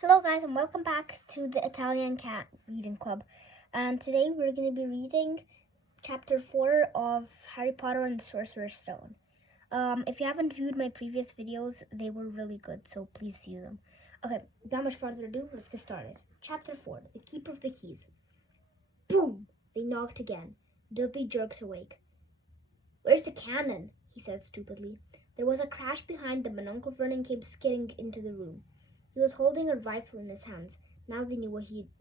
Hello guys and welcome back to the Italian Cat Reading Club. And today we're going to be reading chapter 4 of Harry Potter and the Sorcerer's Stone. If you haven't viewed my previous videos, they were really good, so please view them. Okay, without much further ado, let's get started. Chapter 4, The Keeper of the Keys. Boom! They knocked again. Dudley jerked awake. "Where's the cannon?" he said stupidly. There was a crash behind them and Uncle Vernon came skidding into the room. He was holding a rifle in his hands. Now they knew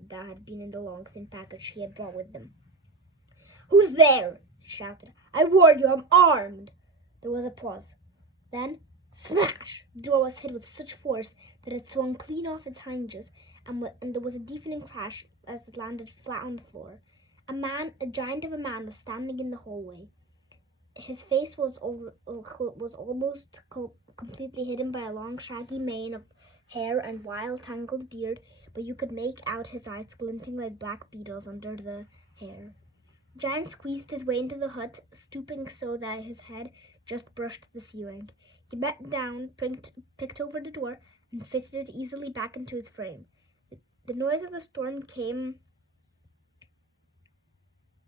that had been in the long, thin package he had brought with them. "Who's there?" he shouted. "I warn you, I'm armed." There was a pause. Then, smash! The door was hit with such force that it swung clean off its hinges, and there was a deafening crash as it landed flat on the floor. A giant of a man, was standing in the hallway. His face was almost completely hidden by a long, shaggy mane of hair and wild, tangled beard, but you could make out his eyes glinting like black beetles under the hair. The giant squeezed his way into the hut, stooping so that his head just brushed the ceiling. He bent down, picked over the door, and fitted it easily back into his frame. The noise of the storm came.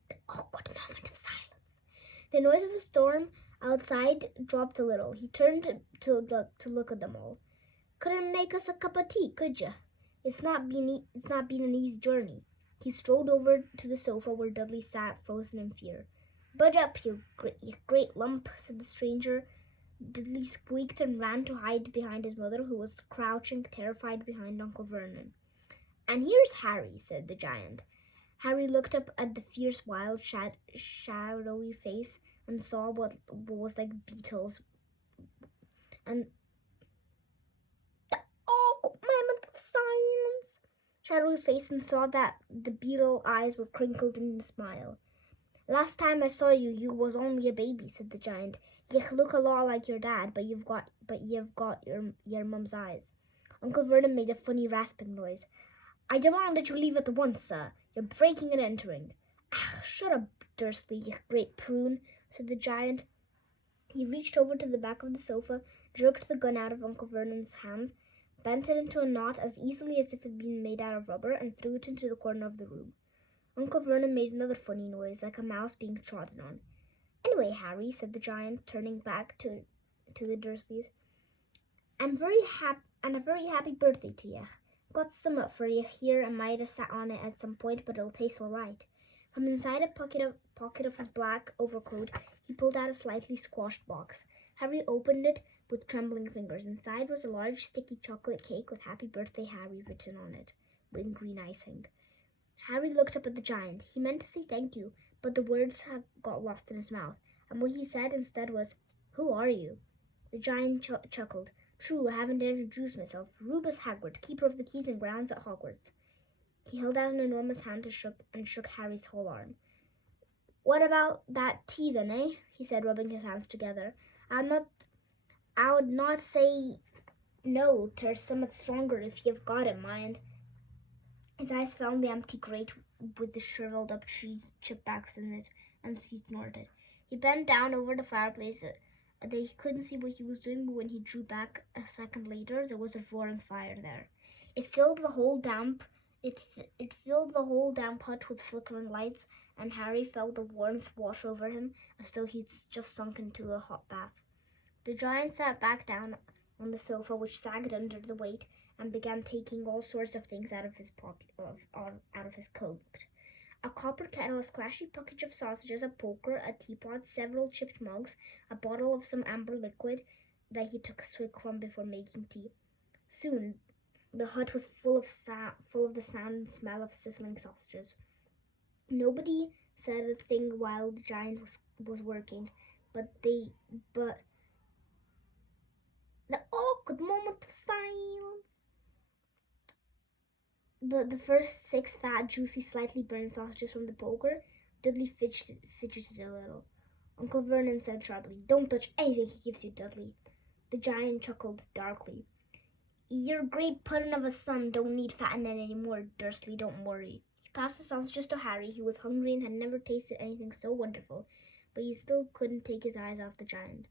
The awkward moment of silence. The noise of the storm outside dropped a little. He turned to look at them all. "Couldn't make us a cup of tea, could you? It's not been an easy journey." He strolled over to the sofa where Dudley sat, frozen in fear. "Budge up, you great lump," said the stranger. Dudley squeaked and ran to hide behind his mother, who was crouching, terrified, behind Uncle Vernon. "And here's Harry," said the giant. Harry looked up at the fierce, wild, shadowy face and saw what was like beetles and moment of silence. Shadowy face and saw that the beetle eyes were crinkled in a smile. "Last time I saw you, you was only a baby," said the giant. "You look a lot like your dad, but you've got your mum's eyes." Uncle Vernon made a funny rasping noise. "I demand that you leave at once, sir. You're breaking and entering." "Ah, shut up, Dursley, you great prune," said the giant. He reached over to the back of the sofa, jerked the gun out of Uncle Vernon's hands, bent it into a knot as easily as if it had been made out of rubber, and threw it into the corner of the room. Uncle Vernon made another funny noise, like a mouse being trodden on. "Anyway, Harry," said the giant, turning back to the Dursleys, "I'm very happy, and a very happy birthday to you. Got some for you here. I might have sat on it at some point, but it'll taste all right." From inside a pocket of his black overcoat, he pulled out a slightly squashed box. Harry opened it with trembling fingers. Inside was a large sticky chocolate cake with "Happy Birthday, Harry" written on it, in green icing. Harry looked up at the giant. He meant to say thank you, but the words had got lost in his mouth, and what he said instead was, "Who are you?" The giant chuckled. "True, I haven't introduced myself. Rubus Hagrid, keeper of the keys and grounds at Hogwarts." He held out an enormous hand and shook Harry's whole arm. "What about that tea then, eh?" he said, rubbing his hands together. I would not say no to something stronger if you've got it, mind." His eyes fell on the empty grate with the shriveled up cheese chipbacks in it, and he snorted. He bent down over the fireplace. He couldn't see what he was doing, but when he drew back a second later, there was a roaring fire there. It filled the whole damp hut with flickering lights, and Harry felt the warmth wash over him as though he'd just sunk into a hot bath. The giant sat back down on the sofa, which sagged under the weight, and began taking all sorts of things out of his coat. A copper kettle, a squashy package of sausages, a poker, a teapot, several chipped mugs, a bottle of some amber liquid that he took a swig from before making tea. Soon the hut was full of the sound and smell of sizzling sausages. Nobody said a thing while the giant was working, but the awkward moment of silence. But the first 6 fat, juicy, slightly burned sausages from the poker, Dudley fidgeted a little. Uncle Vernon said sharply, "Don't touch anything he gives you, Dudley." The giant chuckled darkly. "Your great puddin' of a son don't need fattening any more, Dursley, don't worry." He passed the sausages to Harry, who was hungry and had never tasted anything so wonderful, but he still couldn't take his eyes off the giant.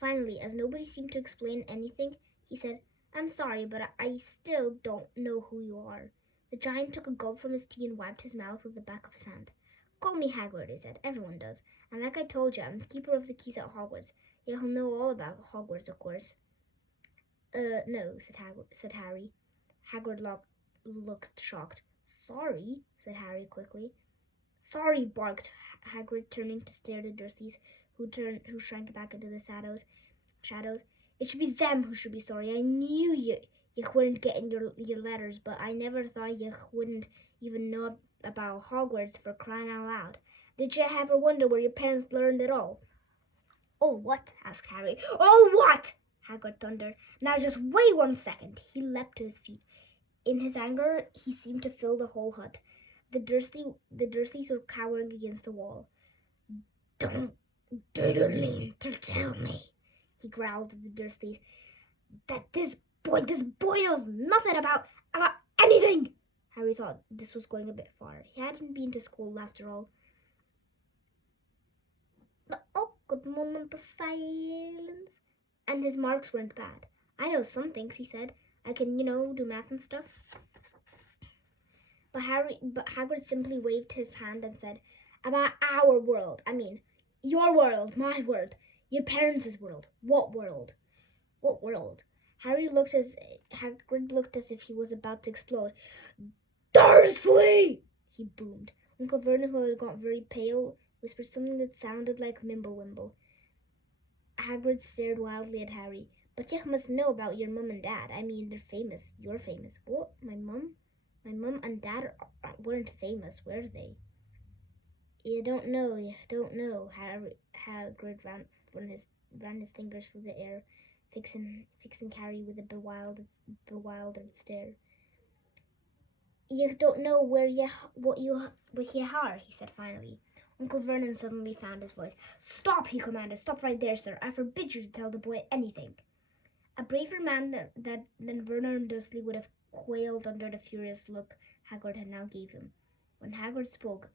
Finally, as nobody seemed to explain anything, he said, I'm sorry, but I still don't know who you are. The giant took a gulp from his tea and wiped his mouth with the back of his hand. Call me Hagrid, he said. Everyone does. And like I told you, I'm the keeper of the keys at Hogwarts. You'll know all about Hogwarts, of course. No, said Harry. Hagrid looked shocked. Sorry, said Harry quickly. Sorry, barked Hagrid, turning to stare at the Dursleys, who shrank back into the shadows. It should be them who should be sorry. I knew you wouldn't get in your letters, but I never thought you wouldn't even know about Hogwarts, for crying out loud. Did you ever wonder where your parents learned it all? All what? Asked Harry. All what? Hagrid thundered. Now just wait 1 second. He leapt to his feet. In his anger, he seemed to fill the whole hut. The Dursleys were cowering against the wall. Do you mean to tell me, he growled at the Dursleys, that this boy knows nothing about anything? Harry thought this was going a bit far. He hadn't been to school after all. The awkward moment of silence, and his marks weren't bad. I know some things, he said. I can, do math and stuff. But Hagrid simply waved his hand and said, about our world. I mean, your world, my world, your parents' world. What world? What world? Hagrid looked as if he was about to explode. Dursley! He boomed. Uncle Vernon, who had got very pale, whispered something that sounded like Mimblewimble. Hagrid stared wildly at Harry. But you must know about your mum and dad. I mean, they're famous. You're famous. What? My mum and dad weren't famous, were they? You don't know. Hagrid ran his fingers through the air, fixing Harry with a bewildered stare. You don't know what you are, he said finally. Uncle Vernon suddenly found his voice. Stop, he commanded. Stop right there, sir. I forbid you to tell the boy anything. A braver man than Vernon Dursley would have quailed under the furious look Hagrid had now gave him. When Hagrid spoke,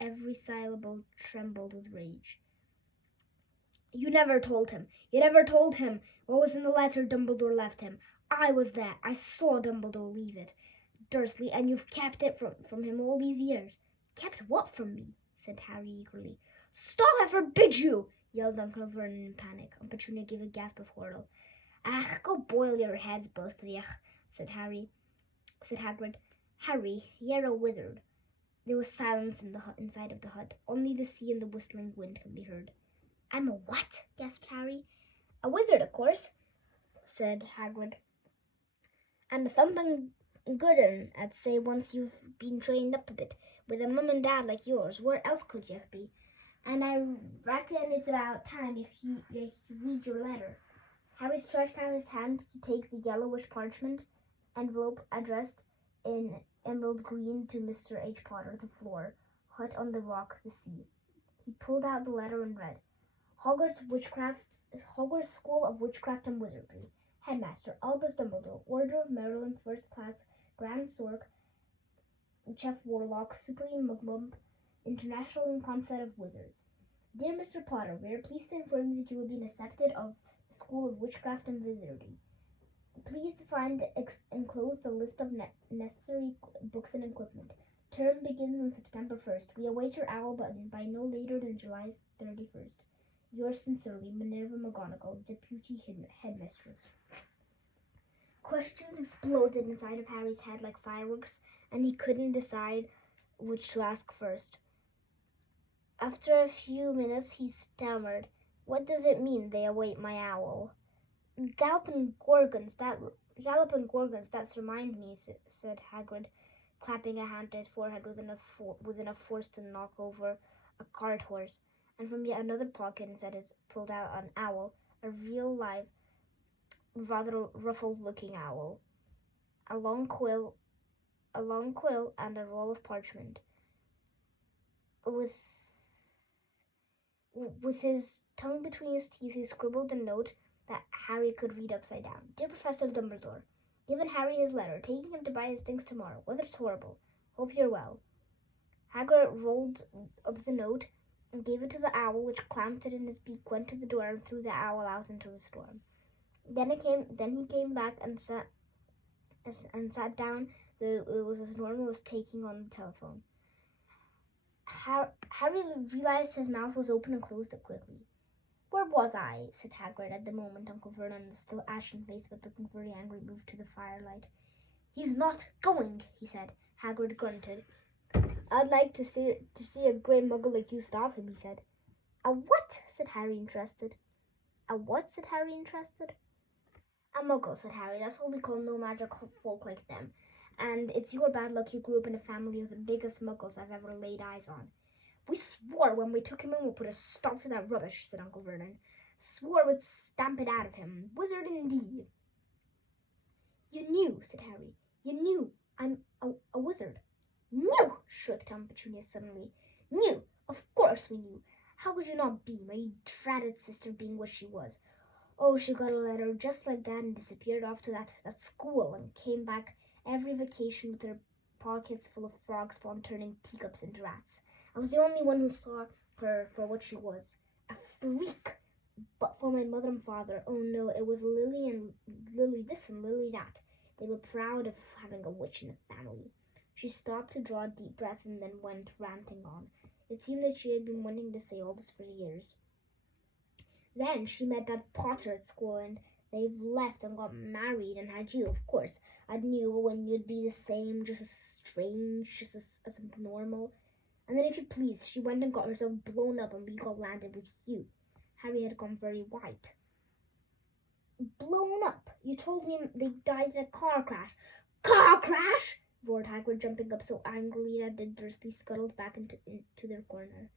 every syllable trembled with rage. You never told him what was in the letter Dumbledore left him. I was there. I saw Dumbledore leave it, Dursley, and you've kept it from him all these years. Kept what from me? Said Harry eagerly. Stop, I forbid you! Yelled Uncle Vernon in panic. Aunt Petunia gave a gasp of horror. Ah, go boil your heads, both of you, said Hagrid. Harry, you're a wizard. There was silence inside of the hut. Only the sea and the whistling wind could be heard. I'm a what? Gasped Harry. A wizard, of course, said Hagrid. And a thumping good un, I'd say, once you've been trained up a bit. With a mum and dad like yours, where else could you be? And I reckon it's about time you read your letter. Harry stretched out his hand to take the yellowish parchment envelope addressed in emerald green to Mr. H. Potter, the floor, hut on the rock, the sea. He pulled out the letter and read, Hogwarts School of Witchcraft and Wizardry. Headmaster Albus Dumbledore, Order of Maryland, First Class, Grand Sorc, Chef Warlock, Supreme Mugmump, International and Confed of Wizards. Dear Mr. Potter, we are pleased to inform you that you will be accepted of the School of Witchcraft and Wizardry. Please find enclosed a list of necessary books and equipment. Term begins on September 1st. We await your owl button by no later than July 31st. Yours sincerely, Minerva McGonagall, Deputy Headmistress. Questions exploded inside of Harry's head like fireworks, and he couldn't decide which to ask first. After a few minutes, he stammered, What does it mean, they await my owl? Galloping Gorgons, that's remind me, said Hagrid, clapping a hand to his forehead with enough force to knock over a cart horse. And from yet another pocket pulled out an owl, a real live, rather ruffled-looking owl, a long quill, and a roll of parchment. With his tongue between his teeth, he scribbled a note that Harry could read upside down. Dear Professor Dumbledore, given Harry his letter, taking him to buy his things tomorrow. Weather's horrible. Hope you're well. Hagrid rolled up the note and gave it to the owl, which clamped it in his beak, went to the door, and threw the owl out into the storm. Then he came back and sat down. It was as normal as taking on the telephone. Harry realized his mouth was open and closed it quickly. Where was I? Said Hagrid. At the moment, Uncle Vernon, still ashen-faced but looking very angry, moved to the firelight. He's not going, he said. Hagrid grunted. I'd like to see a grey muggle like you stop him, he said. A what? Said Harry, interested. A what? Said Harry, interested. A muggle, said Harry. That's what we call no magical folk like them. And it's your bad luck you grew up in a family of the biggest muggles I've ever laid eyes on. We swore when we took him in we'd put a stop to that rubbish, said Uncle Vernon. Swore we'd stamp it out of him. Wizard indeed. You knew, said Harry. You knew I'm a wizard. Knew, shrieked Aunt Petunia suddenly. Knew. Of course we knew. How could you not be, my dratted sister being what she was? Oh, she got a letter just like that and disappeared off to that school and came back every vacation with her pockets full of frog spawn turning teacups into rats. I was the only one who saw her for what she was, a freak. But for my mother and father, oh no, it was Lily this and Lily that. They were proud of having a witch in the family. She stopped to draw a deep breath and then went ranting on. It seemed that she had been wanting to say all this for years. Then she met that Potter at school and they've left and got married and had you, of course. I knew when you'd be the same, just as strange, just as normal. And then, if you please, she went and got herself blown up and we got landed with you. Harry had gone very white. Blown up? You told me they died in a car crash. Car crash? Roared Hagrid, jumping up so angrily that the Dursleys scuttled back into their corner.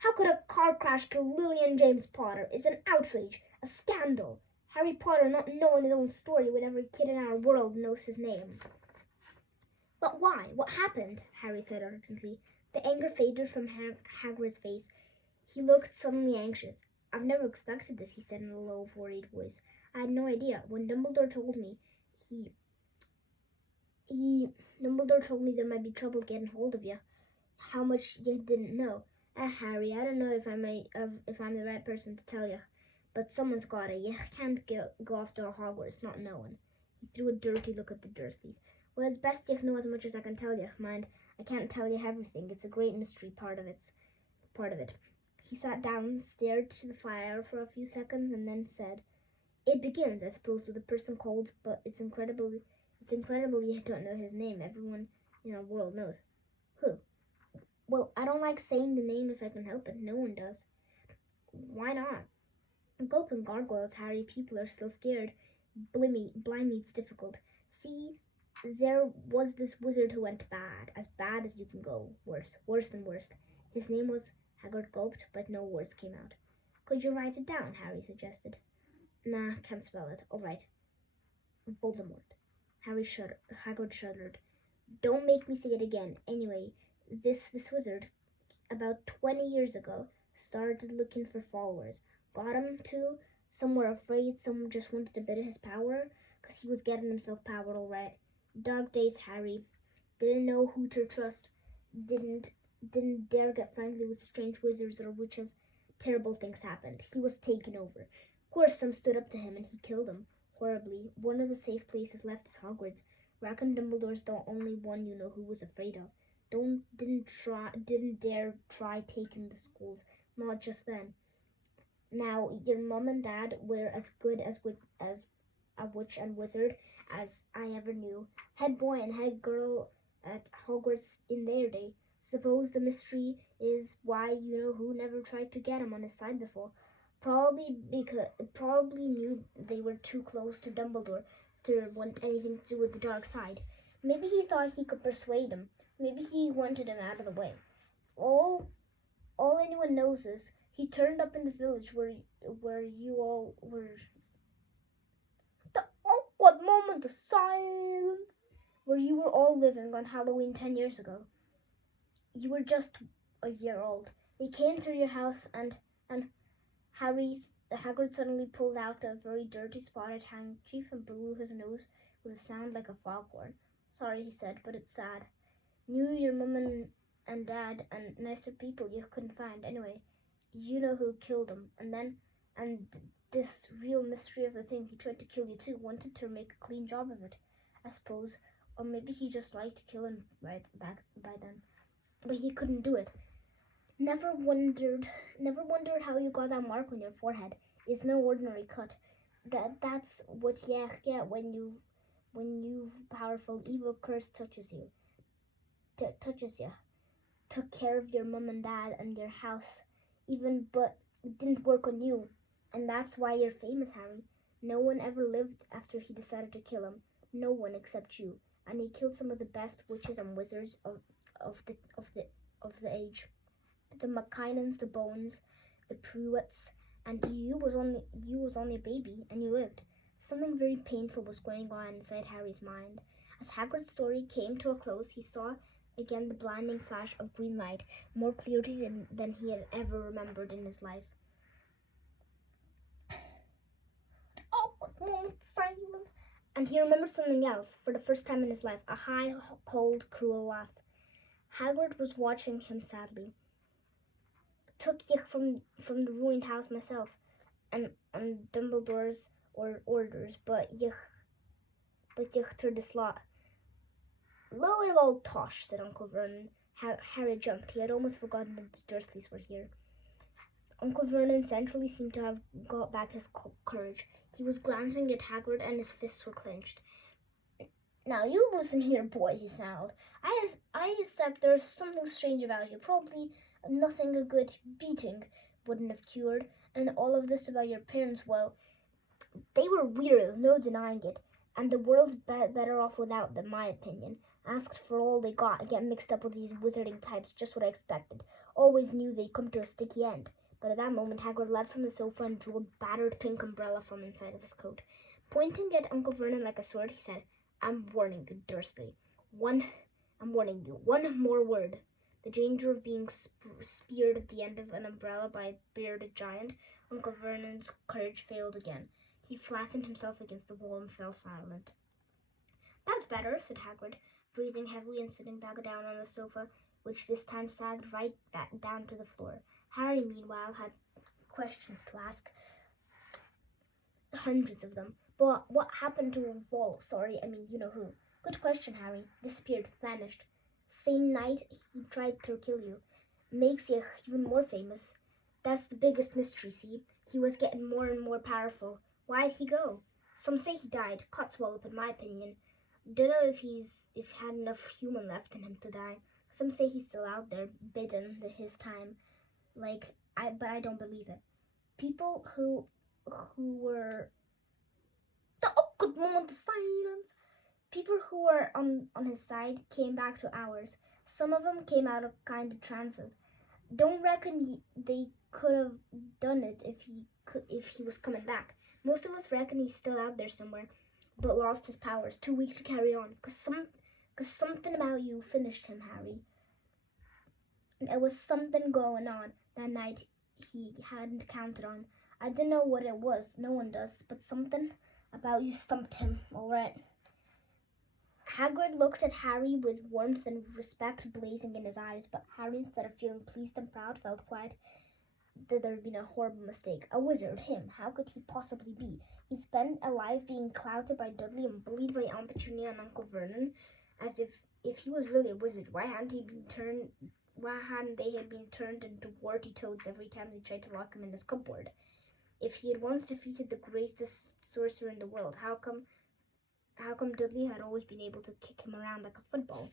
How could a car crash kill Lily and James Potter? It's an outrage, a scandal. Harry Potter not knowing his own story when every kid in our world knows his name. But why? What happened? Harry said urgently. The anger faded from Hagrid's face. He looked suddenly anxious. I've never expected this, he said in a low, worried voice. I had no idea. When Dumbledore told me, Dumbledore told me there might be trouble getting hold of you. How much you didn't know. Harry, I don't know if I'm the right person to tell you, but someone's got it. You can't go off to Hogwarts not knowing. He threw a dirty look at the Dursleys. Well, it's best you know as much as I can tell you. Mind, I can't tell you everything. It's a great mystery, part of it. He sat down, stared to the fire for a few seconds, and then said, It begins, I suppose, with a person called, but it's incredible you don't know his name. Everyone in our world knows. Who? Well, I don't like saying the name if I can help it. No one does. Why not? Gulp and gargoyles, Harry. People are still scared. Blimey, it's difficult. See, there was this wizard who went bad as you can go. Worse than worst. His name was... Hagrid gulped, but no words came out. Could you write it down? Harry suggested. Nah, can't spell it. All right. Voldemort. Hagrid shuddered. Don't make me say it again. Anyway, this wizard, about 20 years ago, started looking for followers. Got him too. Some were afraid, some just wanted a bit of his power, 'cause he was getting himself powered all right. Dark days, Harry. Didn't know who to trust. Didn't dare get friendly with strange wizards or witches. Terrible things happened. He was taken over. Of course, some stood up to him and he killed them. Horribly. One of the safe places left is Hogwarts. Reckon Dumbledore's the only one you know who was afraid of. Didn't dare try taking the schools. Not just then. Now, your mum and dad were as good as a witch and wizard as I ever knew. Head boy and head girl at Hogwarts in their day. Suppose the mystery is why you-know-who never tried to get him on his side before. Probably knew they were too close to Dumbledore to want anything to do with the dark side. Maybe he thought he could persuade him. Maybe he wanted him out of the way. All anyone knows is he turned up in the village where you all were. The awkward moment of silence. Where you were all living on Halloween 10 years ago. You were just a year old. They came through your house and Hagrid suddenly pulled out a very dirty spotted handkerchief and blew his nose with a sound like a foghorn. Sorry, he said, but it's sad. Knew your mum and dad and nicer people you couldn't find. Anyway, you know who killed them. And this real mystery of the thing. He tried to kill you too, wanted to make a clean job of it, I suppose. Or maybe he just liked killing right back by then. But he couldn't do it. Never wondered how you got that mark on your forehead. It's no ordinary cut. That's what you get when you powerful evil curse touches you. Took care of your mum and dad and your house, but it didn't work on you. And that's why you're famous, Harry. No one ever lived after he decided to kill him. No one except you. And he killed some of the best witches and wizards of the age. The McKinnons, the Bones, the Pruitts, and you was only a baby, and you lived. Something very painful was going on inside Harry's mind. As Hagrid's story came to a close, he saw again the blinding flash of green light, more clearly than he had ever remembered in his life. Oh, silence! And he remembered something else, for the first time in his life, a high, cold, cruel laugh. Hagrid was watching him sadly. Took you from the ruined house myself, and Dumbledore's orders, but you through the slot. Lily old tosh, said Uncle Vernon. Harry jumped. He had almost forgotten that the Dursleys were here. Uncle Vernon centrally seemed to have got back his courage. He was glancing at Hagrid, and his fists were clenched. Now you listen here, boy, he snarled. I accept there's something strange about you. Probably nothing a good beating wouldn't have cured. And all of this about your parents, well, they were weirdos, no denying it. And the world's better off without them, my opinion. Asked for all they got, get mixed up with these wizarding types, just what I expected. Always knew they'd come to a sticky end. But at that moment, Hagrid leapt from the sofa and drew a battered pink umbrella from inside of his coat. Pointing at Uncle Vernon like a sword, he said, I'm warning you, Dursley. I'm warning you. One more word. The danger of being speared at the end of an umbrella by a bearded giant. Uncle Vernon's courage failed again. He flattened himself against the wall and fell silent. That's better, said Hagrid, breathing heavily and sitting back down on the sofa, which this time sagged right back down to the floor. Harry, meanwhile, had questions to ask. Hundreds of them. But what happened to Vol? Sorry, I mean, you know who. Good question, Harry. Disappeared, vanished. Same night he tried to kill you. Makes you even more famous. That's the biggest mystery, see? He was getting more and more powerful. Why'd he go? Some say he died. Cotswallop, in my opinion. Don't know if he had enough human left in him to die. Some say he's still out there, bidden his time. But I don't believe it. People who were the awkward moment of silence. People who were on his side came back to ours. Some of them came out of kind of trances. Don't reckon they could have done it if he was coming back. Most of us reckon he's still out there somewhere, but lost his powers, too weak to carry on. Cause something about you finished him, Harry. There was something going on that night he hadn't counted on. I didn't know what it was. No one does, but something about you stumped him, all right. Hagrid looked at Harry with warmth and respect blazing in his eyes, but Harry, instead of feeling pleased and proud, felt quiet that there had been a horrible mistake. A wizard, him. How could he possibly be? He spent a life being clouted by Dudley and bullied by Aunt Petunia and Uncle Vernon, as if he was really a wizard. Why hadn't they been turned into warty toads every time they tried to lock him in his cupboard? If he had once defeated the greatest sorcerer in the world, how come Dudley had always been able to kick him around like a football?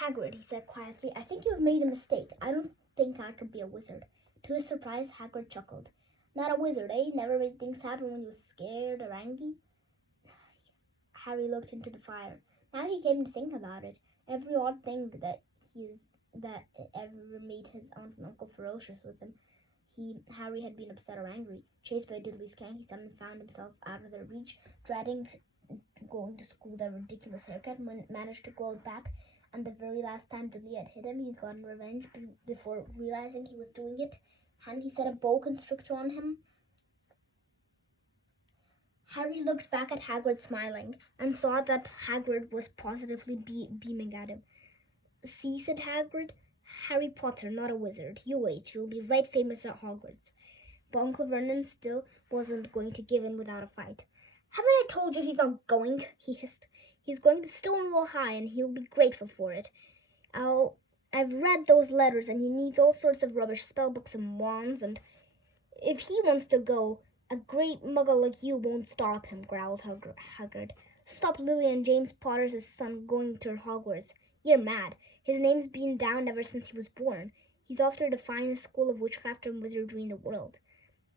Hagrid, he said quietly, I think you have made a mistake. I don't think I could be a wizard. To his surprise, Hagrid chuckled. Not a wizard, eh? Never made things happen when you were scared or angry? Harry looked into the fire. Now he came to think about it. Every odd thing that ever made his aunt and uncle ferocious with him. Harry had been upset or angry. Chased by Dudley's gang, he suddenly found himself out of their reach, dreading going to school. That ridiculous haircut managed to grow it back, and the very last time Dudley had hit him, he's gotten revenge before realizing he was doing it. Hadn't he set a boa constrictor on him? Harry looked back at Hagrid smiling, and saw that Hagrid was positively beaming at him. See, said Hagrid, Harry Potter, not a wizard. You wait, you'll be right famous at Hogwarts. But Uncle Vernon still wasn't going to give in without a fight. "Haven't I told you he's not going?" he hissed. "He's going to Stonewall High, and he'll be grateful for it. I've read those letters, and he needs all sorts of rubbish, spellbooks and wands, and if he wants to go, a great muggle like you won't stop him," growled Hagrid. "Stop Lily and James Potter's son going to Hogwarts. You're mad. His name's been down ever since he was born. He's off to the finest school of witchcraft and wizardry in the world.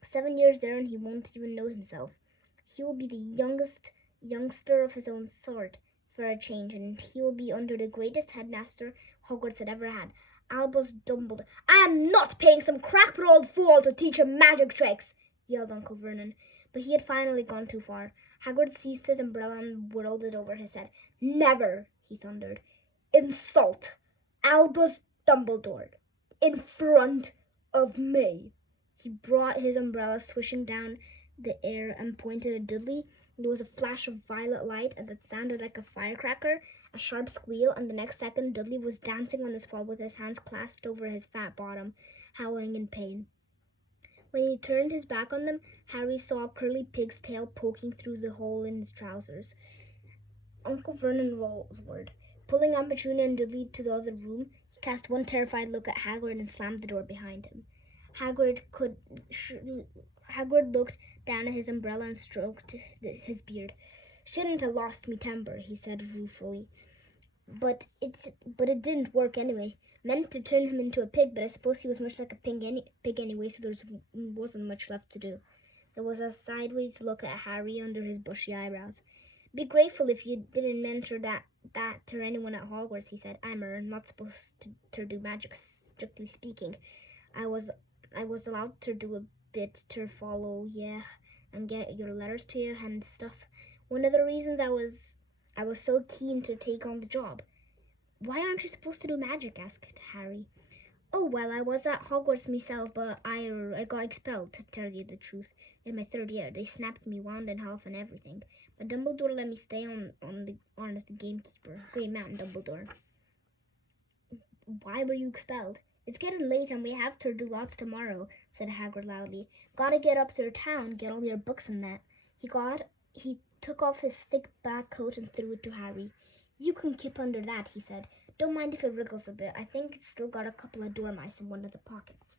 7 years there and he won't even know himself. He'll be the youngster of his own sort for a change, and he'll be under the greatest headmaster Hogwarts had ever had, Albus Dumbledore." "I am not paying some crackpot old fool to teach him magic tricks," yelled Uncle Vernon. But he had finally gone too far. Hagrid seized his umbrella and whirled it over his head. "Never," he thundered, "insult Albus Dumbledore in front of me." He brought his umbrella swishing down the air and pointed at Dudley. There was a flash of violet light that sounded like a firecracker, a sharp squeal, and the next second Dudley was dancing on the spot with his hands clasped over his fat bottom, howling in pain. When he turned his back on them, Harry saw a curly pig's tail poking through the hole in his trousers. Uncle Vernon roared. Pulling Aunt Petunia and Dudley to the other room, he cast one terrified look at Hagrid and slammed the door behind him. Hagrid looked down at his umbrella and stroked his beard. "Shouldn't have lost me temper," he said ruefully. But it didn't work anyway. Meant to turn him into a pig, but I suppose he was much like a pig anyway, so there wasn't much left to do. There was a sideways look at Harry under his bushy eyebrows. "Be grateful if you didn't mention that to anyone at Hogwarts," he said. "I'm not supposed to do magic, strictly speaking. I was allowed to do a bit to follow you and get your letters to you and stuff. One of the reasons I was so keen to take on the job." "Why aren't you supposed to do magic?" asked Harry. "Oh, well, I was at Hogwarts myself, but I got expelled, to tell you the truth, in my 3rd year. They snapped me wand in half and everything. But Dumbledore let me stay on as the gamekeeper. Great man, Dumbledore." "Why were you expelled?" "It's getting late and we have to do lots tomorrow," said Hagrid loudly. "Gotta get up to town, get all your books and that." He took off his thick black coat and threw it to Harry. "You can keep under that," he said. "Don't mind if it wriggles a bit. I think it's still got a couple of dormice in one of the pockets."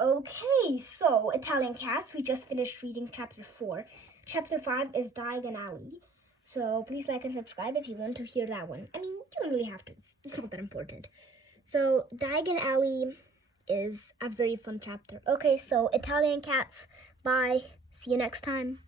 Okay, so Italian Cats, we just finished reading chapter 4. Chapter 5 is Diagon Alley. So please like and subscribe if you want to hear that one. I mean, you don't really have to. It's not that important. So Diagon Alley is a very fun chapter. Okay, so Italian Cats, bye. See you next time.